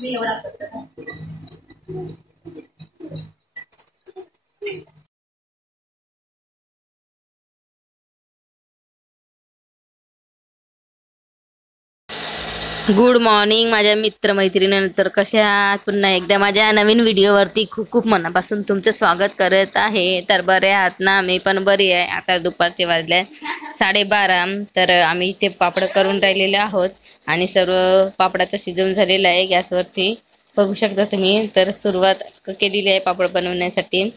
मी एवढा करतो. Good morning माझ्या मित्रमैत्रिणींतर कशा आहात? पुन्हा एकदा माझ्या नवीन व्हिडिओवरती खूप खूप मनापासून तुमचं स्वागत करत आहे. तर बरे आहात ना? मी पण बरी आहे. आता दुपारचे वाजले 12:30. तर आम्ही इथे पापड करून राहिलेले आहोत आणि सर्व पापडाचा शिजवून झालेला आहे गॅसवरती, बघू शकता तुम्ही. तर सुरुवात केलेली आहे पापड बनवण्यासाठी.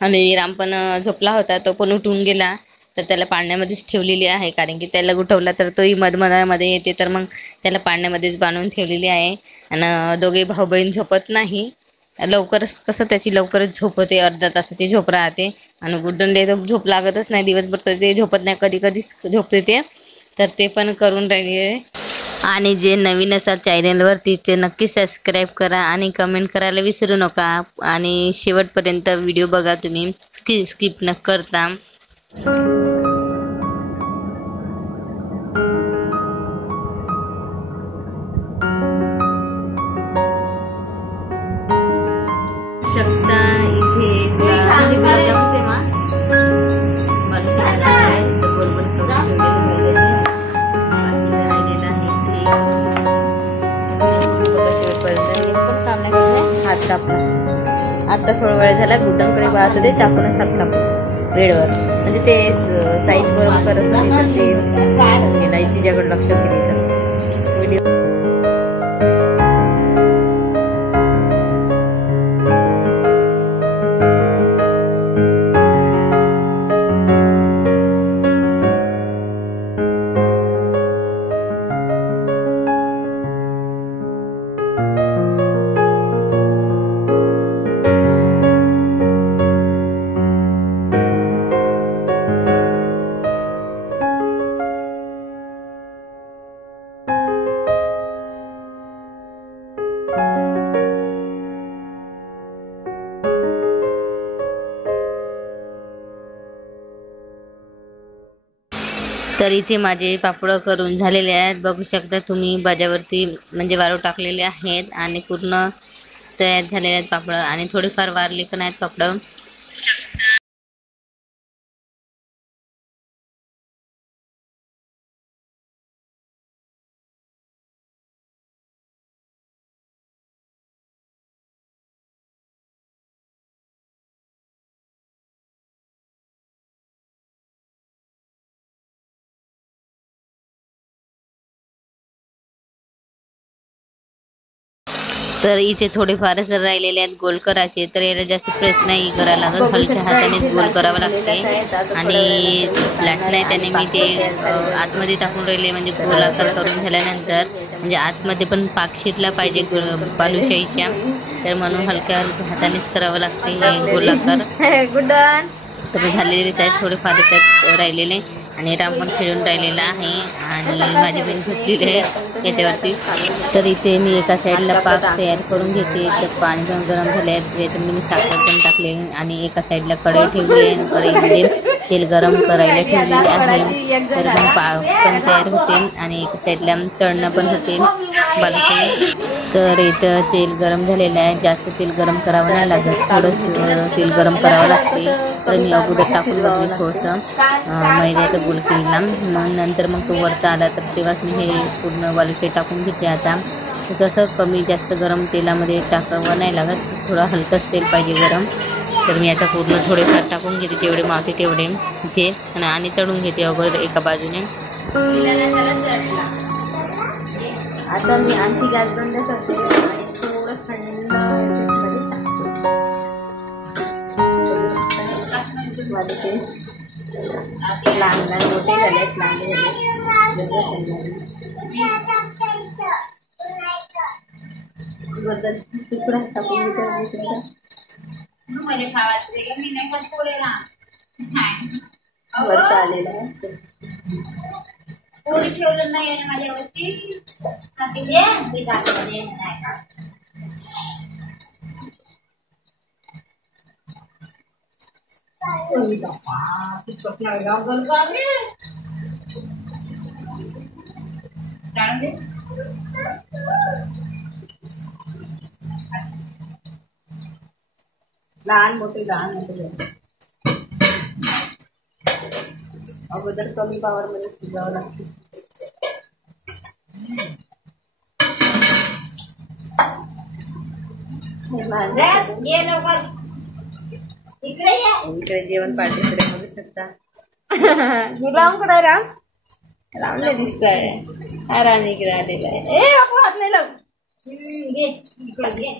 आणि राम पण झोपला होता, तो पण उठून गेला. तर त्याला पाण्यामध्येच ठेवलेली आहे, कारण की त्याला उठवला तर तोही मधमध्ये येते, तर मग त्याला पाण्यामध्येच बांधून ठेवलेली आहे. आणि दोघे भाऊ बहीण झोपत नाही लवकरच, कसं त्याची लवकरच झोप होते, अर्धा तासाची झोप राहते. आणि गुड्डनला तर झोप लागतच नाही दिवसभर, तर ते झोपत नाही, कधी कधी झोपते ते. तर ते पण करून राहिली आहे. आणि जे नवीन असाल चॅनलवरती ते नक्की सबस्क्राईब करा आणि कमेंट करायला विसरू नका. आणि शेवटपर्यंत व्हिडिओ बघा तुम्ही, स्किप न करता. शकता इथे हात कापला. आता थोडा वेळ झाला गुड्डांकडे पाहत होते, चाकूनच हात कापला वेळेवर, म्हणजे ते साईज बरोबर करत नाही, तर ते तिच्याकडे लक्ष दिले तर व्हिडिओ. तर इथे माझे पापड करून झालेले आहेत, बघू शकता तुम्ही. बाजावरती म्हणजे वाळू टाकलेले आहेत आणि पूर्ण तयार झालेले आहेत पापड, आणि थोडेफार वारले पण आहेत पापड. तर इथे थोडेफारच राहिलेले आहेत गोल करायचे, तर याला जास्त प्रेस नाही करायला लागत, हलक्या हातानेच गोल करावं लागते. आणि फ्लॅट नाही त्याने मी ते आतमध्ये टाकून राहिले, म्हणजे गोलाकार करून झाल्यानंतर म्हणजे आतमध्ये पण पाक शिरला पाहिजे बालुशाहीच्या, तर म्हणून हलक्या हातानेच करावं लागते हे गोलाकार. तर झालेलेच आहेत, थोडेफारच आहेत राहिलेले. आणि राम पण खेळून राहिलेला आहे आणि माझी बहीण झोपलेली आहे याच्यावरती. तर इथे मी एका साईडला पाक तयार करून घेते, तर पाणी पण गरम झाले आहे, त्याच्यामध्ये मी साखर पण टाकले आणि एका साईडला कढई ठेवली आहे, कढईमध्ये तेल गरम करायला ठेवलेले आहे. तर मग पाक पण तयार होते आणि एका साईडला तळणं पण होते बालुशाही. तर इथं तेल गरम झालेलं आहे, जास्त तेल गरम करावं नाही लागत, थोडंसं तेल गरम करावं लागते. तर मी अगोदर टाकून बघले थोडंसं मैद्याचं गोल केला, मग नंतर मग तो वरता आला, तर तेव्हाच मी हे पूर्ण बालुशाही टाकून घेते. आता कसं कमी जास्त गरम तेलामध्ये टाकावं नाही लागत, थोडं हलकंच तेल पाहिजे गरम. तर मी आता पूर्ण थोडेफार टाकून घेते, जेवढे मावते तेवढे इथे, आणि तळून घेते अगोदर एका बाजूने. आता मी आणखी गॅस बंद करते आणि थोडं थंड लहान लहान मोठे झालेत, तुकडा टाकून वरता आलेला आहे. पोळी ठेवलं नाही आहे माझ्यावरती, लहान मोठे लहान मोठे अगोदर कमी पावर मध्ये शिजावं लागते. इकडे जेवण पार्टीकडे बघू शकता. रामकडे रामला दिसतंय. हा राम इकडे आलेला आहे. ए आपण हात नाही लावू. घे इकडे घे.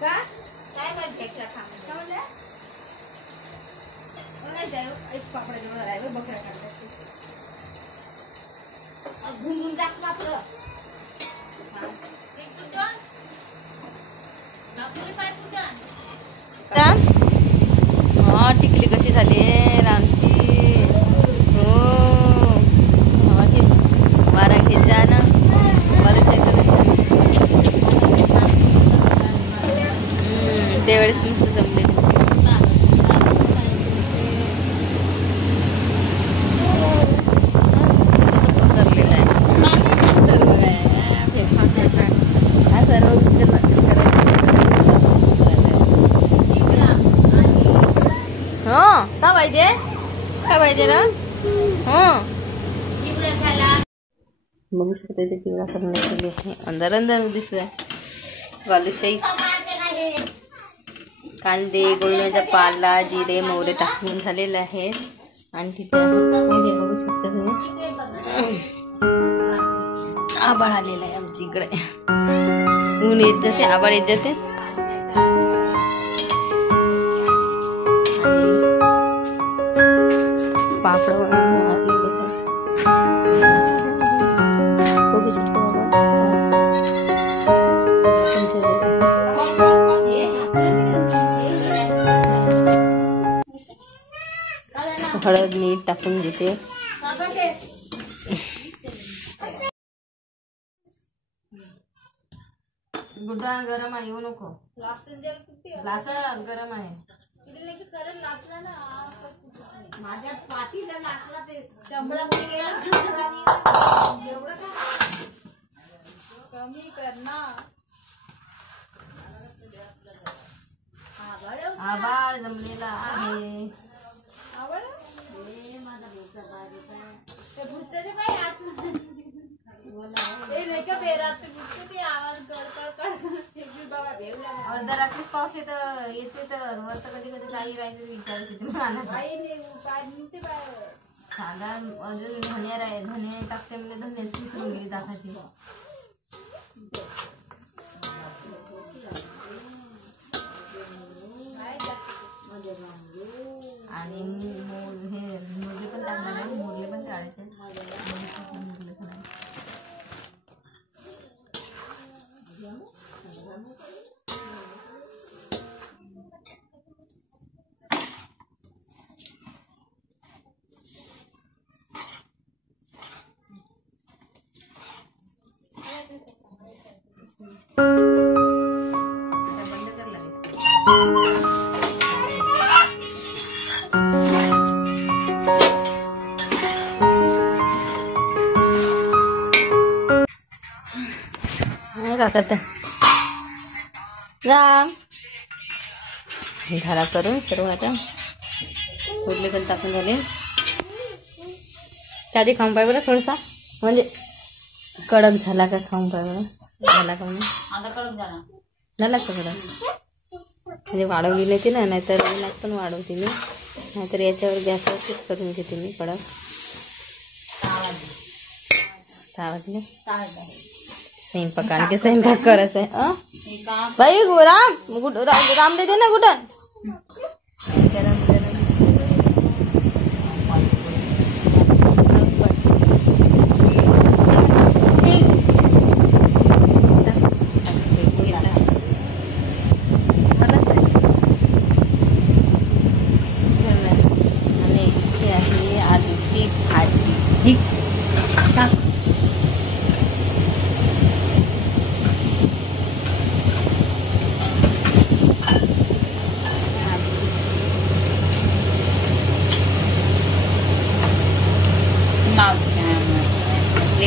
का काय म्हणते पापडा जेवण राहिलं बकऱ्या काढतात घुमून टाक पापड. हा टिकली कशी झाली रामची. हो वारा घेत जा ना. त्यावेळेस मस्त जमलेली पसरलेला आहे सर्व हा सर्व का पाहिजे काय पाहिजे ना. बघू शकता ते चिवडा करण्यात गेले आहे. अंदर अंदर दिसतंय बालुशाही. कांदे गुळण्याचा पाला जिरे मोहरे टाकून झालेले आहेत. आणि तिथे बघू शकता तुम्ही आबाळ आलेला आहे आमच्या इकडे. ऊन येत जाते आबाळ येत जाते. पापड बघू शकतो हळद मीठ टाकून घेते. गुड्डा गरम आहे येऊ नको. ग्लास गरम आहे. माझ्या पाठीला नाचला ते चमडा कमी करणार. आभाळ जमलेला आहे. अर्धा रात्रीच पाऊस येते तर वर तर कधी कधी काही राहिले विचारते. साधा अजून धने टाकते म्हणजे धन्याची विसरून गेली टाकायची. आणि हे मुरले पण टाकणार आहे. मुरले पण काढायचे. राम झाला करून सर्व. आता उरले पण टाकून झाले. त्याआधी खाऊन पाय बरं थोडासा म्हणजे कडक झाला का खाऊन पाय बरं. झाला का झाला का कडक म्हणजे वाढवली नाही ती ना. नाहीतर पण वाढवते मी. नाहीतर याच्यावर गॅसवरतीच करून घेते मी कडक. 6 वाजले. स्वयंपाक आणखी स्वयंपाक करायचा आहे. बाई राम दे ना कुठं. आणि आलूची भाजी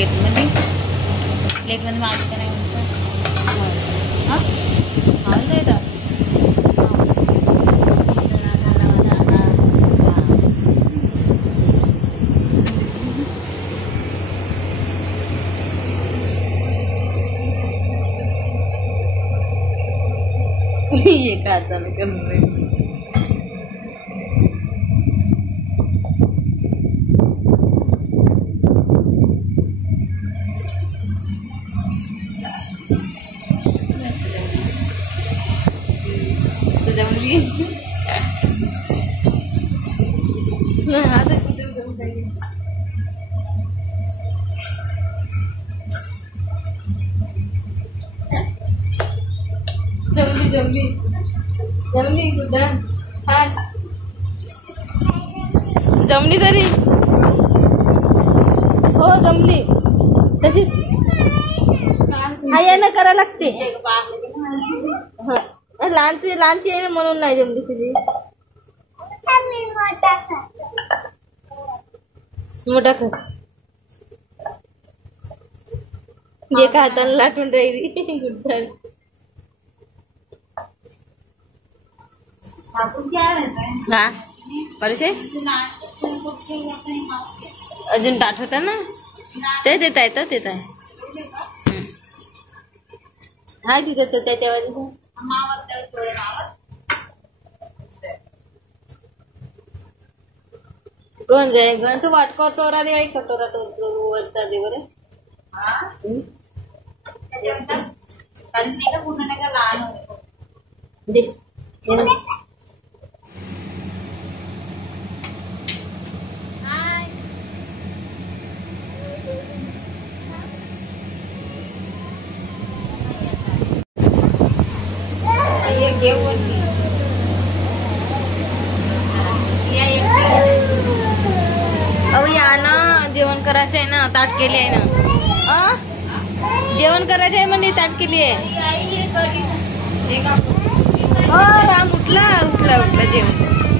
प्लेटमध्ये मागतं नाही म्हणतात हां आवडतं येतं ये का आता मी करणार जमली आता कुठे जमली जमली जमली कुठं छान जमली तरी हो जमली तशीच हा यानं करायला लागते लहानची आहे ना म्हणून नाही जमली तुझी मोठा कर एका हाताने लाटून राहिली हा परिचय अजून ताट होता ना ते देता येतं देत आहे हा तिथं तो त्याच्यावर गंज आहे गंज तू वाट कटोरा दे कटोरा तो वरचा दे बरं दे अहो या ना जेवण करायचं आहे ना ताट केली आहे ना जेवण करायचं आहे म्हणे ताट केली आहे राम उठला उठला उठला जेवण